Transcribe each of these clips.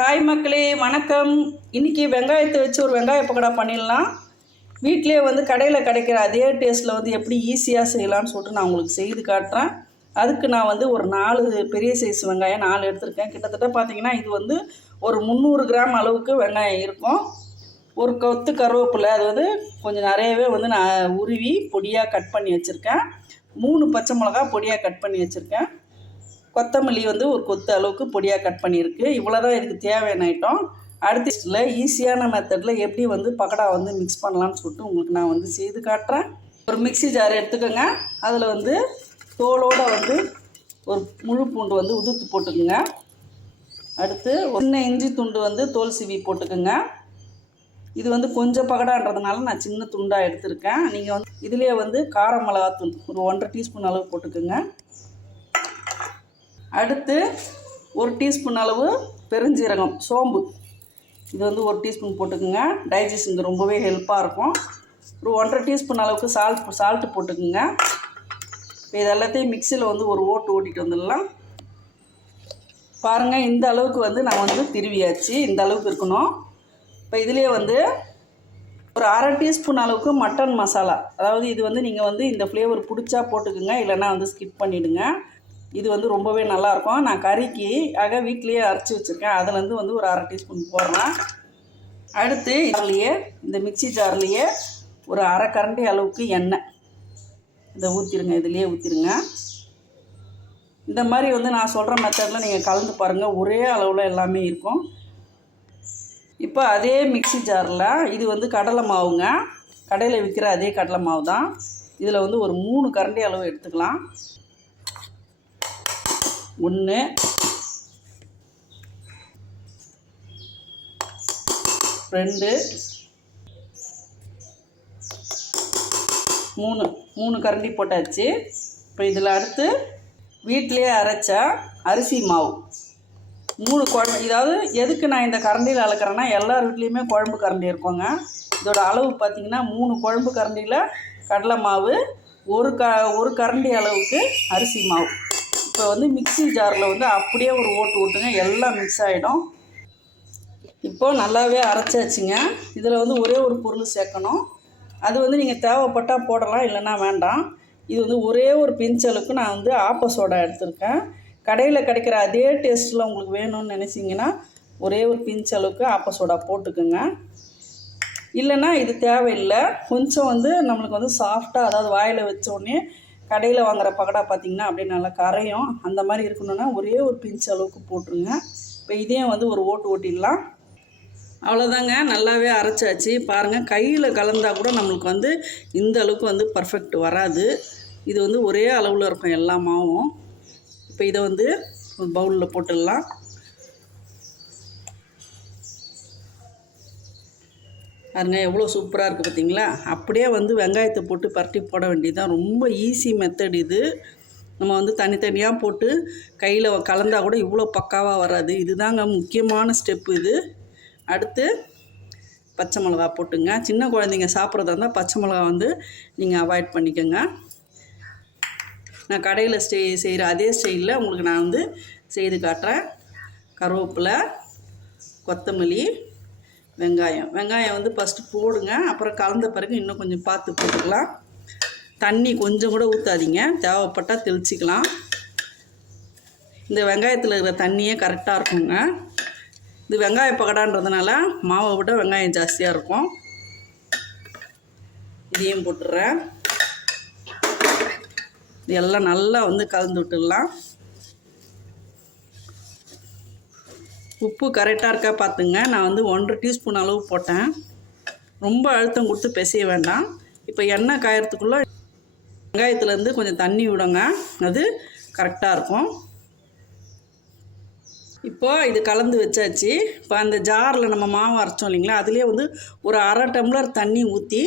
Hi மக்களே வணக்கம். இன்றைக்கி வெங்காயத்தை வச்சு ஒரு வெங்காய பக்கோடா பண்ணிடலாம். வீட்டிலே வந்து கடையில் கிடைக்கிற அதே டேஸ்ட்டில் வந்து எப்படி ஈஸியாக செய்யலாம்னு சொல்லிட்டு நான் உங்களுக்கு செய்து காட்டுறேன். அதுக்கு நான் வந்து ஒரு நாலு பெரிய சைஸ் வெங்காயம் நாலு எடுத்திருக்கேன். கிட்டத்தட்ட பார்த்தீங்கன்னா இது வந்து ஒரு முந்நூறு கிராம் அளவுக்கு வெங்காயம் இருக்கும். ஒரு கொத்து கருவேப்பிலை அது வந்து கொஞ்சம் நிறையவே வந்து நான் உருவி பொடியாக கட் பண்ணி வச்சுருக்கேன். மூணு பச்சை மிளகா பொடியாக கட் பண்ணி வச்சுருக்கேன். கொத்தமல்லி வந்து ஒரு கொத்து அளவுக்கு பொடியாக கட் பண்ணியிருக்கு. இவ்வளோ தான் இதுக்கு தேவையான ஐட்டம் அடுத்த ஈஸியான மெத்தடில் எப்படி வந்து பக்கடா வந்து மிக்ஸ் பண்ணலாம்னு சொல்லிட்டு உங்களுக்கு நான் வந்து செய்து காட்டுறேன். ஒரு மிக்ஸி ஜார் எடுத்துக்கோங்க. அதில் வந்து தோலோடு வந்து ஒரு முழு பூண்டு வந்து உதுத்து போட்டுக்குங்க. அடுத்து சின்ன இஞ்சி துண்டு வந்து தோல் சீவி போட்டுக்குங்க. இது வந்து கொஞ்சம் பகடான்றதுனால நான் சின்ன துண்டாக எடுத்திருக்கேன். நீங்கள் வந்து இதுலேயே வந்து கார மிளகாத்தூள் ஒரு ஒன்றரை டீஸ்பூன் அளவு போட்டுக்குங்க. அடுத்து ஒரு டீஸ்பூன் அளவு பெருஞ்சீரகம் சோம்பு. இது வந்து ஒரு டீஸ்பூன் போட்டுக்கோங்க. டைஜஷனுக்கு ரொம்பவே ஹெல்ப்பாக இருக்கும். ஒரு ஒன்றரை டீஸ்பூன் அளவுக்கு சால்ட் சால்ட்டு போட்டுக்கோங்க. இப்போ இது எல்லாத்தையும் மிக்சியில் வந்து ஒரு ஓட்டு ஓட்டிட்டு வந்துடலாம். பாருங்கள் இந்த அளவுக்கு வந்து நான் வந்து திருவியாச்சு. இந்த அளவுக்கு இருக்கணும். இப்போ இதுலேயே வந்து ஒரு அரை டீஸ்பூன் அளவுக்கு மட்டன் மசாலா. அதாவது இது வந்து நீங்கள் வந்து இந்த ஃப்ளேவர் பிடிச்சா போட்டுக்குங்க. இல்லைன்னா வந்து ஸ்கிப் பண்ணிவிடுங்க இது வந்து ரொம்பவே நல்லாயிருக்கும். நான் கறிக்கு ஆக வீட்லேயே அரைச்சி வச்சுருக்கேன். அதுலேருந்து வந்து ஒரு அரை டீஸ்பூன் போடுறேன் அடுத்து இதுலேயே இந்த மிக்ஸி ஜார்லேயே ஒரு அரை கரண்டி அளவுக்கு எண்ணெய். இதை ஊற்றிருங்க இதுலேயே ஊற்றிருங்க இந்த மாதிரி வந்து நான் சொல்கிற மெத்தடில் நீங்கள் கலந்து பாருங்கள் ஒரே அளவில் எல்லாமே இருக்கும். இப்போ அதே மிக்ஸி ஜாரில் இது வந்து கடலை மாவுங்க. கடையில் விற்கிற அதே கடலை மாவு தான் இதில் வந்து ஒரு மூணு கரண்டி அளவு எடுத்துக்கலாம். ஒன்று ரெண்டு. மூணு. மூணு கரண்டி போட்டாச்சு. இப்போ இதில் அடுத்து வீட்டிலே அரைச்ச அரிசி மாவு. மூணு குழம்பு இதாவது எதுக்கு நான் இந்த கரண்டியில் அளக்கிறேன்னா எல்லார் வீட்லேயுமே குழம்பு கரண்டி இருக்குங்க. இதோட அளவு பார்த்திங்கன்னா மூணு குழம்பு கரண்டியில் கடலை மாவு ஒரு க ஒரு கரண்டி அளவுக்கு அரிசி மாவு. இப்போ வந்து மிக்சி ஜாரில் வந்து அப்படியே ஒரு ஓட்டு ஓட்டுங்க எல்லாம் மிக்ஸ் ஆகிடும் இப்போது நல்லாவே அரைச்சாச்சுங்க. இதில் வந்து ஒரே ஒரு பொருள் சேர்க்கணும். அது வந்து நீங்கள் தேவைப்பட்டால் போடலாம் இல்லைன்னா வேண்டாம். இது வந்து ஒரே ஒரு பிஞ்ச் அளவுக்கு நான் வந்து ஆப்ப சோடா எடுத்திருக்கேன். கடையில் கிடைக்கிற அதே டேஸ்ட்டில் உங்களுக்கு வேணும்னு நினச்சிங்கன்னா ஒரே ஒரு பிஞ்ச் அளவுக்கு ஆப்ப சோடா போட்டுக்குங்க. இல்லைன்னா இது தேவையில்லை. கொஞ்சம் வந்து நம்மளுக்கு வந்து சாஃப்டாக அதாவது வாயில் வச்சோடனே கடையில் வாங்குற பகடா பார்த்திங்கன்னா அப்படியே நல்லா கரையும். அந்த மாதிரி இருக்கணும்னா ஒரே ஒரு பிஞ்ச் அளவுக்கு போட்டுருங்க. இப்போ இதையும் வந்து ஒரு ஓட்டு ஓட்டிடலாம். அவ்வளோதாங்க நல்லாவே அரைச்சாச்சு. பாருங்கள் கையில் கலந்தால் கூட நம்மளுக்கு வந்து இந்த அளவுக்கு வந்து பர்ஃபெக்ட் வராது. இது வந்து ஒரே அளவில் இருக்கும் எல்லா மாவும். இப்போ இதை வந்து ஒரு பவுலில் போட்டுடலாம். பாருங்க எவ்வளோ சூப்பராக இருக்குது பார்த்தீங்களா அப்படியே வந்து வெங்காயத்தை போட்டு பரட்டி போட வேண்டியதுதான். ரொம்ப ஈஸி மெத்தட் இது. நம்ம வந்து தனித்தனியாக போட்டு கையில் கலந்தால் கூட இவ்வளோ பக்காவாக வராது. இதுதாங்க முக்கியமான ஸ்டெப்பு இது. அடுத்து பச்சை மிளகா போட்டுங்க. சின்ன குழந்தைங்க சாப்பிட்றதா இருந்தால் பச்சை மிளகா வந்து நீங்கள் அவாய்ட் பண்ணிக்கோங்க. நான் கடையில் ஸ்டே செய்கிற அதே ஸ்டைலில் உங்களுக்கு நான் வந்து செய்து காட்டுறேன். கருவேப்பிலை கொத்தமல்லி வெங்காயம். வெங்காயம் வந்து ஃபஸ்ட்டு போடுங்க. அப்புறம் கலந்த பிறகு இன்னும் கொஞ்சம் பார்த்து போட்டுக்கலாம். தண்ணி கொஞ்சம் கூட ஊற்றாதீங்க தேவைப்பட்டால் தெளிச்சிக்கலாம். இந்த வெங்காயத்தில் இருக்கிற தண்ணியே கரெக்டாக இருக்குங்க. இது வெங்காய பக்கடான்றதுனால மாவை விட வெங்காயம் ஜாஸ்தியாக இருக்கும். இதையும் போட்டுடுறேன் இது எல்லாம் நல்லா வந்து கலந்து விட்டுடலாம். உப்பு கரெக்டாக இருக்கா பார்த்துங்க நான் வந்து ஒன்றரை டீஸ்பூன் அளவு போட்டேன். ரொம்ப அழுத்தம் கொடுத்து பிசைய வேண்டாம். இப்போ எண்ணெய் காயறதுக்குள்ளே வெங்காயத்துலேருந்து கொஞ்சம் தண்ணி விடுங்க. அது கரெக்டாக இருக்கும். இப்போ இது கலந்து வச்சாச்சு. இப்போ அந்த ஜாரில் நம்ம மாவு அரைச்சோம் இல்லைங்களா? அதுலேயே வந்து ஒரு அரை டம்ளர் தண்ணி ஊற்றி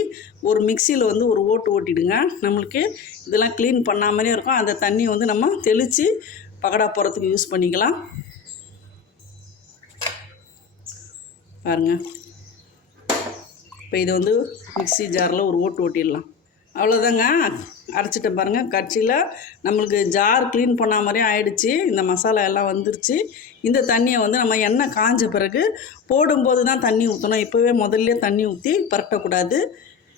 ஒரு மிக்சியில் வந்து ஒரு ஓட்டு ஓட்டிடுங்க. நம்மளுக்கு இதெல்லாம் க்ளீன் பண்ணாமலே இருக்கும். அந்த தண்ணி வந்து நம்ம தெளித்து பகடா போகிறதுக்கு யூஸ் பண்ணிக்கலாம். பாருங்கள் இப்போ இது வந்து மிக்ஸி ஜாரில் ஒரு ஓட்டு ஓட்டிடலாம். அவ்வளோதாங்க அரைச்சிட்டேன் பாருங்கள் கட்சியில் நம்மளுக்கு ஜார் க்ளீன் பண்ண மாதிரியும் ஆயிடுச்சு. இந்த மசாலா எல்லாம் வந்துருச்சு. இந்த தண்ணியை வந்து நம்ம எண்ணெய் காஞ்ச பிறகு போடும்போது தான் தண்ணி ஊற்றணும் இப்போவே முதல்ல தண்ணி ஊற்றி பரட்டக்கூடாது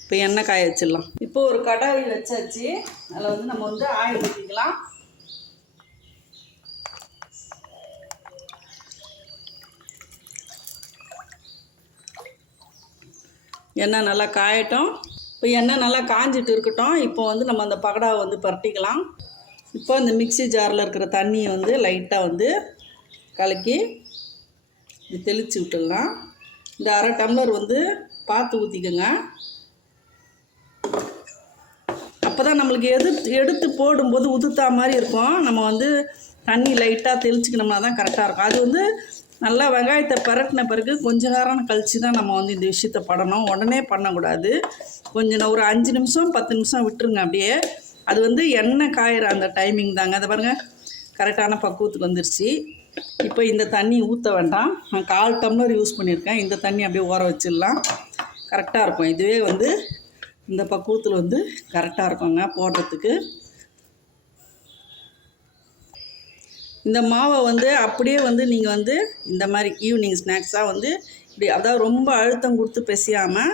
இப்போ எண்ணெய் காய வச்சிடலாம். இப்போ ஒரு கடாயில் வச்சாச்சு. அதில் வந்து நம்ம வந்து ஆயில் ஊற்றிக்கலாம் எண்ணெய் நல்லா காயட்டும். இப்போ எண்ணெய் நல்லா காஞ்சிட்டு இருக்கட்டும். இப்போ வந்து நம்ம அந்த பகடாவை வந்து பரட்டிக்கலாம். இப்போ இந்த மிக்ஸி ஜாரில் இருக்கிற தண்ணியை வந்து லைட்டாக வந்து கலக்கி இது தெளித்து விட்டுடலாம். இந்த அரை டம்ளர் வந்து பார்த்து ஊற்றிக்கோங்க அப்போ தான் நம்மளுக்கு எது எடுத்து போடும்போது உதுத்தா மாதிரி இருக்கும். நம்ம வந்து தண்ணி லைட்டாக தெளிச்சுக்கணும்னா தான் கரெக்டாக இருக்கும். அது வந்து நல்லா வெங்காயத்தை பரட்டின பிறகு கொஞ்ச நேரம் கழித்து தான் நம்ம வந்து இந்த விஷயத்த படணும் உடனே பண்ணக்கூடாது. கொஞ்சம் ஒரு அஞ்சு நிமிஷம் பத்து நிமிஷம் விட்டுருங்க அப்படியே. அது வந்து எண்ணெய் காயிற அந்த டைமிங் தாங்க. அதை பாருங்கள் கரெக்டான பக்குவத்துக்கு வந்துருச்சு. இப்போ இந்த தண்ணி ஊற்ற வேண்டாம். நான் கால் டம்ளர் யூஸ் பண்ணியிருக்கேன். இந்த தண்ணி அப்படியே ஊற வச்சிடலாம். கரெக்டாக இருக்கும். இதுவே வந்து இந்த பக்குவத்தில் வந்து கரெக்டாக இருக்குங்க போடுறதுக்கு. இந்த மாவை வந்து அப்படியே வந்து நீங்கள் வந்து இந்த மாதிரி ஈவினிங் ஸ்நாக்ஸாக வந்து இப்படி அதாவது ரொம்ப அழுத்தம் கொடுத்து பிசையாமல்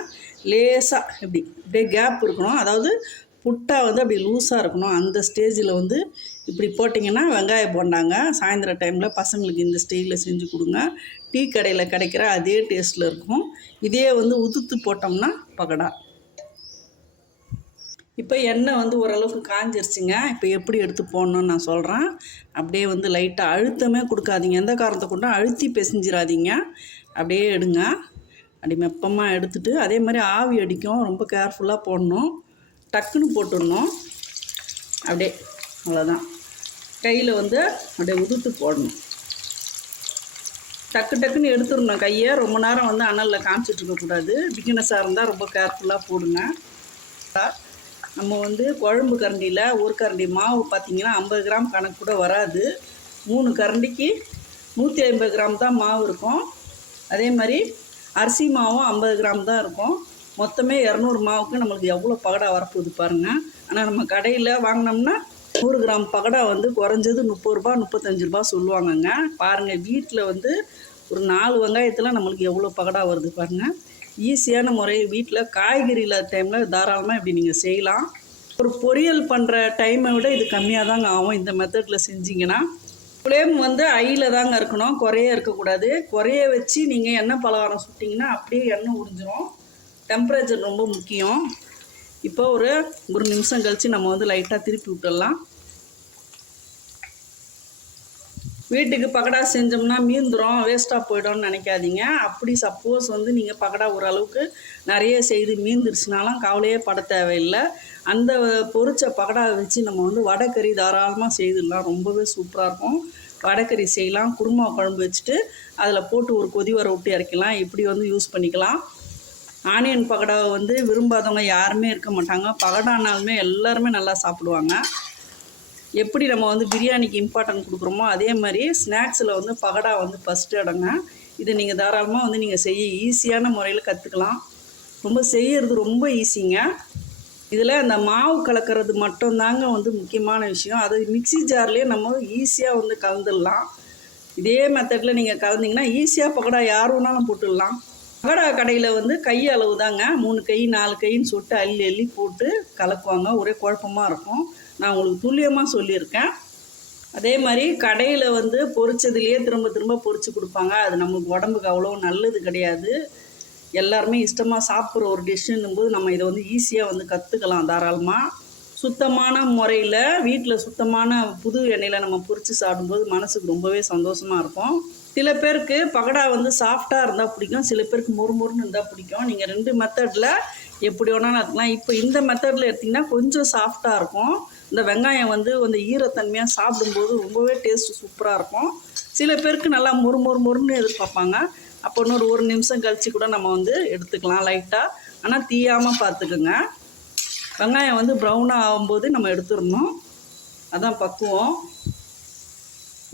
லேசாக இப்படி இப்படியே கேப் இருக்கணும். அதாவது புட்டா வந்து அப்படி லூஸாக இருக்கணும். அந்த ஸ்டேஜில் வந்து இப்படி போட்டிங்கன்னா வெங்காயம் போண்டாங்க. சாயந்தர டைமில் பசங்களுக்கு இந்த ஸ்டேஜில் செஞ்சு கொடுங்க. டீ கடையில் கிடைக்கிற அதே டேஸ்ட்டில் இருக்கும். இதே வந்து உதுத்து போட்டோம்னா பகடா. இப்போ எண்ணெய் வந்து ஓரளவுக்கு காஞ்சிருச்சுங்க. இப்போ எப்படி எடுத்து போடணும்னு நான் சொல்கிறேன் அப்படியே வந்து லைட்டாக அழுத்தமே கொடுக்காதீங்க. எந்த காரணத்தை கொண்டும் அழுத்தி பிசைஞ்சிடாதீங்க அப்படியே எடுங்க. அப்படி மெப்பமாக எடுத்துட்டு அதே மாதிரி ஆவி அடிக்கும். ரொம்ப கேர்ஃபுல்லாக போடணும். டக்குன்னு போட்டுடணும். அப்படியே அவ்வளோதான் கையில் வந்து அப்படியே உதுத்து போடணும். டக்கு டக்குன்னு எடுத்துடணும். கையை ரொம்ப நேரம் வந்து அனலில் காமிச்சிட்டு இருக்கக்கூடாது. பிகினஸாக இருந்தால் ரொம்ப கேர்ஃபுல்லாக போடுங்க. நம்ம வந்து குழம்பு கரண்டியில் ஒரு கரண்டி மாவு பார்த்தீங்கன்னா ஐம்பது கிராம் கணக்கு கூட வராது. மூணு கரண்டிக்கு நூற்றி ஐம்பது கிராம் தான் மாவு இருக்கும். அதே மாதிரி அரிசி மாவும் ஐம்பது கிராம் தான் இருக்கும். மொத்தமே இரநூறு மாவுக்கு நம்மளுக்கு எவ்வளோ பகடா வரப்போகுது பாருங்கள் ஆனால் நம்ம கடையில் வாங்கினோம்னா நூறு கிராம் பகடா வந்து குறைஞ்சது முப்பது ரூபா முப்பத்தஞ்சு ரூபா சொல்லுவாங்கங்க. பாருங்கள் வீட்டில் வந்து ஒரு நாலு வெங்காயத்தில் நம்மளுக்கு எவ்வளோ பகடா வருது பாருங்கள் ஈஸியான முறை வீட்டில் காய்கறி இல்லாத டைமில் தாராளமாக இப்படி நீங்கள் செய்யலாம். ஒரு பொரியல் பண்ணுற டைமை விட இது கம்மியாக தாங்க ஆகும். இந்த மெத்தடில் செஞ்சீங்கன்னா ஃப்ளேம் வந்து ஐயில் தாங்க இருக்கணும். குறைய இருக்கக்கூடாது. குறைய வச்சு நீங்கள் எண்ணெய் பலகாரம் சுட்டிங்கன்னா அப்படியே எண்ணெய் உறிஞ்சிரும். டெம்பரேச்சர் ரொம்ப முக்கியம். இப்போ ஒரு ஒரு நிமிஷம் கழித்து நம்ம வந்து லைட்டாக திருப்பி விட்டுடலாம். வீட்டுக்கு பக்கடா செஞ்சோம்னா மீந்துடும் வேஸ்ட்டாக போயிடும்னு நினைக்காதீங்க. அப்படி சப்போஸ் வந்து நீங்கள் பக்கடா ஓரளவுக்கு நிறைய செய்து மீந்துருச்சுனாலும் கவலையே பட தேவையில்லை. அந்த பொரிச்ச பக்கடாவை வச்சு நம்ம வந்து வடைக்கறி தாராளமாக செய்துடலாம். ரொம்பவே சூப்பராக இருக்கும். வடைக்கறி செய்யலாம். குருமா குழம்பு வச்சுட்டு அதில் போட்டு ஒரு கொதி வர விட்டு இறக்கலாம் இப்படி வந்து யூஸ் பண்ணிக்கலாம். ஆனியன் பகடாவை வந்து விரும்பாதவங்க யாருமே இருக்க மாட்டாங்க. பகடானாலுமே எல்லாருமே நல்லா சாப்பிடுவாங்க. எப்படி நம்ம வந்து பிரியாணிக்கு இம்பார்ட்டன்ட் கொடுக்குறோமோ அதே மாதிரி ஸ்நாக்ஸில் வந்து பகடா வந்து ஃபஸ்ட்டு இடங்க இது நீங்கள் தாராளமாக வந்து நீங்கள் செய்ய ஈஸியான முறையில் கற்றுக்கலாம் ரொம்ப செய்யறது ரொம்ப ஈஸிங்க இதில் அந்த மாவு கலக்கிறது மட்டும்தாங்க வந்து முக்கியமான விஷயம். அது மிக்ஸி ஜார்லேயே நம்ம ஈஸியாக வந்து கலந்துடலாம். இதே மெத்தடில் நீங்கள் கலந்தீங்கன்னா ஈஸியாக பக்கடா யார் வேணாலும் போட்டுடலாம். பகடா கடையில் வந்து கை அளவு தாங்க மூணு கை நாலு கைன்னு சொல்லிட்டு அள்ளி அள்ளி போட்டு கலக்குவாங்க. ஒரே குழப்பமாக இருக்கும். நான் உங்களுக்கு துல்லியமாக சொல்லியிருக்கேன். அதே மாதிரி கடையில் வந்து பொரிச்சதுலேயே திரும்ப திரும்ப பொரிச்சு கொடுப்பாங்க. அது நமக்கு உடம்புக்கு அவ்வளோ நல்லது கிடையாது. எல்லாருமே இஷ்டமாக சாப்பிட்ற ஒரு டிஷ்ஷுன்னும் போது நம்ம இதை வந்து ஈஸியாக வந்து கற்றுக்கலாம் தாராளமாக சுத்தமான முறையில் வீட்டில் சுத்தமான புது எண்ணெயில் நம்ம பொரிச்சு சாப்பிடும்போது மனசுக்கு ரொம்பவே சந்தோஷமாக இருக்கும். சில பேருக்கு பகடா வந்து சாஃப்டாக இருந்தால் பிடிக்கும். சில பேருக்கு மொறுமொறுன்னு இருந்தால் பிடிக்கும். நீங்கள் ரெண்டு மெத்தடில் எப்படி வேணாலும் இருக்கலாம் இப்போ இந்த மெத்தடில் எடுத்திங்கன்னா கொஞ்சம் சாஃப்டாக இருக்கும். இந்த வெங்காயம் வந்து அந்த ஈரத்தன்மையாக சாப்பிடும்போது ரொம்பவே டேஸ்ட்டு சூப்பராக இருக்கும். சில பேருக்கு நல்லா மொறு மொறு மொறுன்னு எதிர்பார்ப்பாங்க. அப்போ இன்னொரு ஒரு நிமிஷம் கழித்து கூட நம்ம வந்து எடுத்துக்கலாம் லைட்டாக ஆனால் தீயாமல் பார்த்துக்குங்க. வெங்காயம் வந்து ப்ரௌனாக ஆகும்போது நம்ம எடுத்துடணும். அதான் பக்குவம்.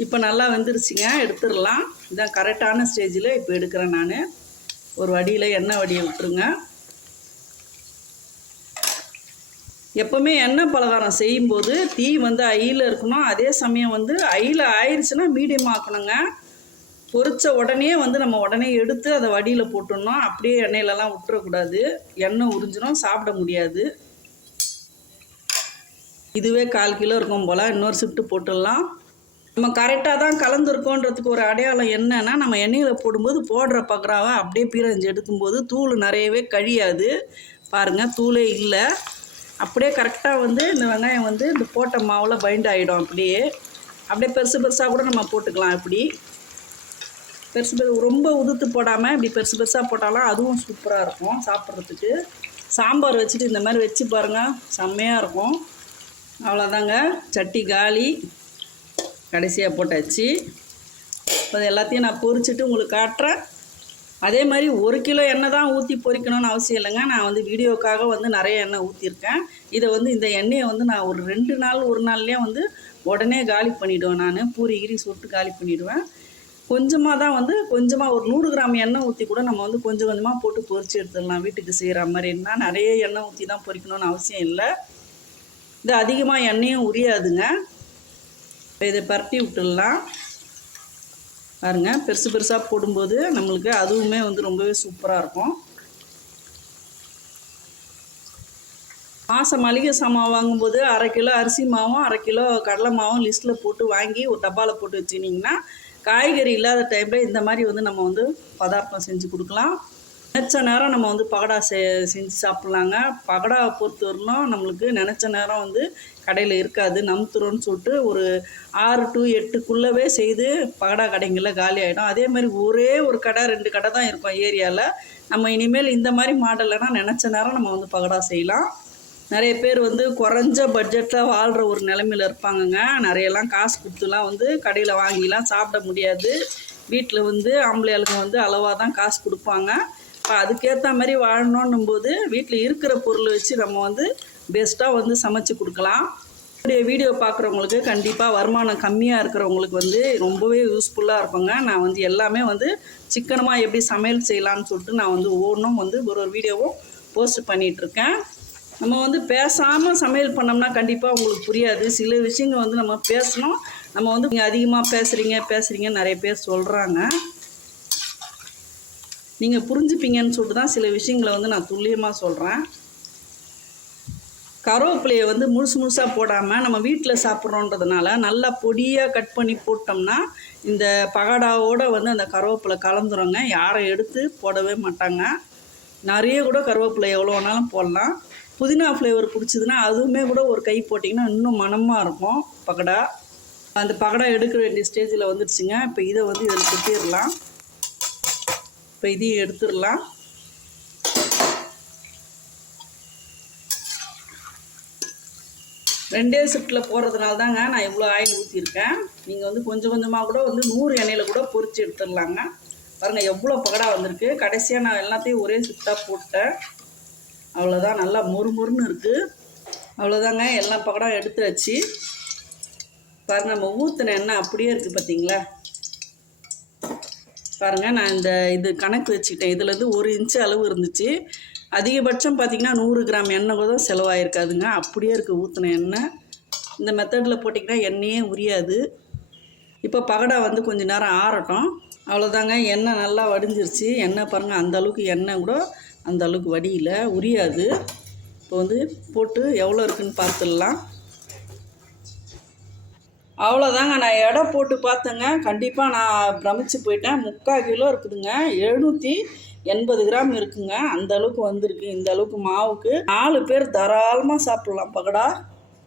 இப்போ நல்லா வெந்துருச்சுங்க எடுத்துடலாம். இதான் கரெக்டான ஸ்டேஜில் இப்போ எடுக்கிறேன் நான். ஒரு வடியில் எண்ணெய் வடியை விட்டுருங்க. எப்போவுமே எண்ணெய் பலகாரம் செய்யும்போது தீ வந்து ஐயில் இருக்கணும். அதே சமயம் வந்து ஐயில் ஆயிடுச்சுன்னா மீடியம் ஆக்கணுங்க. பொறிச்ச உடனே வந்து நம்ம உடனே எடுத்து அதை வடியில் போட்டுடணும். அப்படியே எண்ணெயிலலாம் விட்டுறக்கூடாது எண்ணெய் உறிஞ்சிடும் சாப்பிட முடியாது. இதுவே கால் கிலோ இருக்கும் போல். இன்னொரு ஷிஃப்ட்டு போட்டுடலாம். நம்ம கரெக்டாக தான் கலந்துருக்கோன்றதுக்கு ஒரு அடையாளம் என்னன்னா நம்ம எண்ணெயில் போடும்போது போடுற பக்கராவை அப்படியே பீரஞ்சு எடுக்கும்போது தூள் நிறையவே கழியாது. பாருங்கள் தூளே இல்லை. அப்படியே கரெக்டாக வந்து இந்த வெங்காயம் வந்து இந்த போட்ட மாவில் பைண்ட் ஆகிடும் அப்படியே. அப்படியே பெருசு பெருசாக கூட நம்ம போட்டுக்கலாம் இப்படி. பெருசு பெருசு ரொம்ப உதுத்து போடாமல் இப்படி பெருசு பெருசாக போட்டாலும் அதுவும் சூப்பராக இருக்கும் சாப்பிட்றதுக்கு. சாம்பார் வச்சுட்டு இந்த மாதிரி வச்சு பாருங்கள் செம்மையாக இருக்கும். அவ்வளோதாங்க சட்டி காலி. கடைசியாக போட்டாச்சு. இப்போ எல்லாத்தையும் நான் பொரிச்சிட்டு உங்களுக்கு காட்டுறேன். அதே மாதிரி ஒரு கிலோ எண்ணெய் தான் ஊற்றி பொரிக்கணும்னு அவசியம் இல்லைங்க. நான் வந்து வீடியோக்காக வந்து நிறைய எண்ணெய் ஊற்றிருக்கேன் இதை வந்து இந்த எண்ணெயை வந்து நான் ஒரு ரெண்டு நாள் ஒரு நாள்லேயே வந்து உடனே காலி பண்ணிவிடுவேன் நான். பூரி கிரி சுட்டு காலி பண்ணிவிடுவேன் கொஞ்சமாக தான் வந்து கொஞ்சமாக ஒரு நூறு கிராம் எண்ணெய் ஊற்றி கூட நம்ம வந்து கொஞ்சம் கொஞ்சமாக போட்டு பொரிச்சு எடுத்துடலாம். வீட்டுக்கு செய்கிற மாதிரின்னா நிறைய எண்ணெய் ஊற்றி தான் பொரிக்கணும்னு அவசியம் இல்லை. இது அதிகமாக எண்ணெயும் உரியாதுங்க. இப்போ இதை பரட்டி விட்டுடலாம். பாருங்க பெருசு பெருசாக போடும்போது நம்மளுக்கு அதுவுமே வந்து ரொம்பவே சூப்பராக இருக்கும். மாதம் மளிகை சாமான் வாங்கும்போது அரை கிலோ அரிசி மாவும் அரை கிலோ கடலை மாவும் லிஸ்ட்டில் போட்டு வாங்கி ஒரு டப்பாவில் போட்டு வச்சுக்கிட்டிங்கன்னா காய்கறி இல்லாத டைமில் இந்த மாதிரி வந்து நம்ம வந்து பதார்த்தம் செஞ்சு கொடுக்கலாம். நினச்ச நேரம் நம்ம வந்து பகடா செ செஞ்சு சாப்பிட்லாங்க. பகடா பொறுத்தவரையிலும் நம்மளுக்கு நினச்ச நேரம் வந்து கடையில் இருக்காது. நம்த்துறோன்னு சொல்லிட்டு ஒரு ஆறு டு எட்டுக்குள்ளவே செய்து பகடா கடைங்களில் காலி ஆகிடும் அதே மாதிரி ஒரே ஒரு கடை ரெண்டு கடை தான் இருக்கும் ஏரியாவில் நம்ம இனிமேல் இந்த மாதிரி மாடல்னா நினச்ச நேரம் நம்ம வந்து பகடா செய்யலாம். நிறைய பேர் வந்து குறைஞ்ச பட்ஜெட்டில் வாழ்கிற ஒரு நிலமையில இருப்பாங்கங்க. நிறையெல்லாம் காசு கொடுத்துலாம் வந்து கடையில் வாங்கிலாம் சாப்பிட முடியாது. வீட்டில் வந்து ஆம்பளையாளுங்க வந்து அளவாக தான் காசு கொடுப்பாங்க. இப்போ அதுக்கேற்ற மாதிரி வாழணுன்னும் போது வீட்டில் இருக்கிற பொருள் வச்சு நம்ம வந்து பெஸ்ட்டாக வந்து சமைச்சு கொடுக்கலாம். என்னுடைய வீடியோ பார்க்குறவங்களுக்கு கண்டிப்பாக வருமானம் கம்மியாக இருக்கிறவங்களுக்கு வந்து ரொம்பவே யூஸ்ஃபுல்லாக இருக்குங்க. நான் வந்து எல்லாமே வந்து சிக்கனமாக எப்படி சமையல் செய்யலான்னு சொல்லிட்டு நான் வந்து ஒவ்வொன்றும் வந்து ஒரு ஒரு வீடியோவும் போஸ்ட் பண்ணிகிட்ருக்கேன் நம்ம வந்து பேசாமல் சமையல் பண்ணோம்னா கண்டிப்பாக உங்களுக்கு புரியாது. சில விஷயங்கள் வந்து நம்ம பேசணும். நம்ம வந்து நீங்கள் அதிகமாக பேசுகிறீங்க பேசுகிறீங்க நிறைய பேர் சொல்கிறாங்க நீங்கள் புரிஞ்சுப்பீங்கன்னு சொல்லிட்டு தான் சில விஷயங்களை வந்து நான் துல்லியமாக சொல்கிறேன் கருவேப்பிலையை வந்து முழுசு முழுசாக போடாமல் நம்ம வீட்டில் சாப்பிட்றோன்றதுனால நல்லா பொடியாக கட் பண்ணி போட்டோம்னா இந்த பகடாவோடு வந்து அந்த கருவேப்பிலை கலந்துருங்க. யாரை எடுத்து போடவே மாட்டாங்க. நிறைய கூட கருவேப்பிலை எவ்வளோ வேணாலும் போடலாம். புதினா ஃப்ளேவர் பிடிச்சதுன்னா அதுவுமே கூட ஒரு கை போட்டிங்கன்னா இன்னும் மணமாக இருக்கும் பகடா. அந்த பகடா எடுக்க வேண்டிய ஸ்டேஜில் வந்துடுச்சுங்க இப்போ இதை வந்து இதில் கொட்டிடலாம். இப்போ இதையும் எடுத்துடலாம். ரெண்டே ஷிஃப்ட்டில் போடுறதுனால தாங்க நான் இவ்வளோ ஆயில் ஊற்றிருக்கேன் நீங்கள் வந்து கொஞ்சம் கொஞ்சமாக கூட வந்து நூறு எண்ணெயில் கூட பொறிச்சு எடுத்துடலாங்க. பாருங்கள் எவ்வளோ பகடா வந்திருக்கு. கடைசியாக நான் எல்லாத்தையும் ஒரே ஷிஃப்டாக போட்டேன் அவ்வளோதான் நல்லா மொறுமொறுன்னு இருக்குது அவ்வளோதாங்க எல்லா பகடம் எடுத்து வச்சு பாருங்கள் நம்ம ஊற்றின எண்ணெய் அப்படியே இருக்குது பார்த்தீங்களா பாருங்கள் நான் இந்த இது கணக்கு வச்சுக்கிட்டேன். இதுலேருந்து ஒரு இன்ச்சு அளவு இருந்துச்சு. அதிகபட்சம் பார்த்திங்கன்னா நூறு கிராம் எண்ணெய் கூட செலவாயிருக்காதுங்க. அப்படியே இருக்குது ஊற்றின எண்ணெய். இந்த மெத்தடில் போட்டிங்கன்னா எண்ணெயே உரியாது. இப்போ பகடா வந்து கொஞ்சம் நேரம் ஆறட்டும். அவ்வளோதாங்க எண்ணெய் நல்லா வடிஞ்சிருச்சு. எண்ணெய் பாருங்கள் அந்த அளவுக்கு எண்ணெய் கூட அந்த அளவுக்கு வடியில் உரியாது. இப்போ வந்து போட்டு எவ்வளோ இருக்குதுன்னு பார்த்துடலாம் அவ்வளோதாங்க நான் எடை போட்டு பார்த்தேங்க. கண்டிப்பாக நான் பிரமிச்சு போயிட்டேன். முக்கால் கிலோ இருக்குதுங்க. எழுநூற்றி எண்பது கிராம் இருக்குங்க. அந்த அளவுக்கு வந்திருக்கு. இந்த அளவுக்கு மாவுக்கு. நாலு பேர் தாராளமாக சாப்பிட்லாம். பகடா.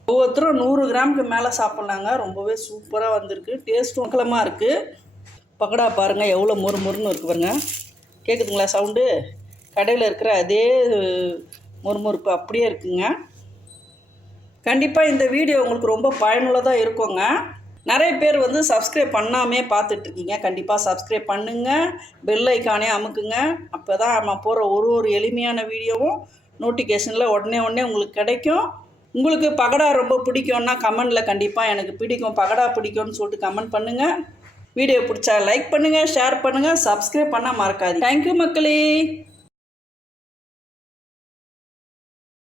ஒவ்வொருத்தரும் நூறு கிராமுக்கு மேலே சாப்பிட்லாங்க. ரொம்பவே சூப்பராக வந்திருக்கு. டேஸ்ட்டும் மக்களமாக இருக்குது பகடா பாருங்கள் எவ்வளோ மொறு மொறுன்னு இருக்கு பாருங்க. கேட்குதுங்களா சவுண்டு? கடையில் இருக்கிற அதே மொறுமொறுப்பு அப்படியே இருக்குங்க. கண்டிப்பாக இந்த வீடியோ உங்களுக்கு ரொம்ப பயனுள்ளதாக இருக்குங்க. நிறைய பேர் வந்து சப்ஸ்கிரைப் பண்ணாமே பார்த்துட்ருக்கீங்க கண்டிப்பாக சப்ஸ்கிரைப் பண்ணுங்கள் பெல் ஐக்கானே அமுக்குங்க. அப்போ தான் நம்ம போகிற ஒரு ஒரு எளிமையான வீடியோவும் நோட்டிஃபிகேஷனில் உடனே உடனே உங்களுக்கு கிடைக்கும். உங்களுக்கு பகடா ரொம்ப பிடிக்கும்னா கமெண்டில் கண்டிப்பாக எனக்கு பிடிக்கும். பகடா பிடிக்கும்னு சொல்லிட்டு கமெண்ட் பண்ணுங்கள் வீடியோ பிடிச்சா லைக் பண்ணுங்கள் ஷேர் பண்ணுங்கள் சப்ஸ்கிரைப் பண்ணால் மறக்காது தேங்க்யூ மக்களே.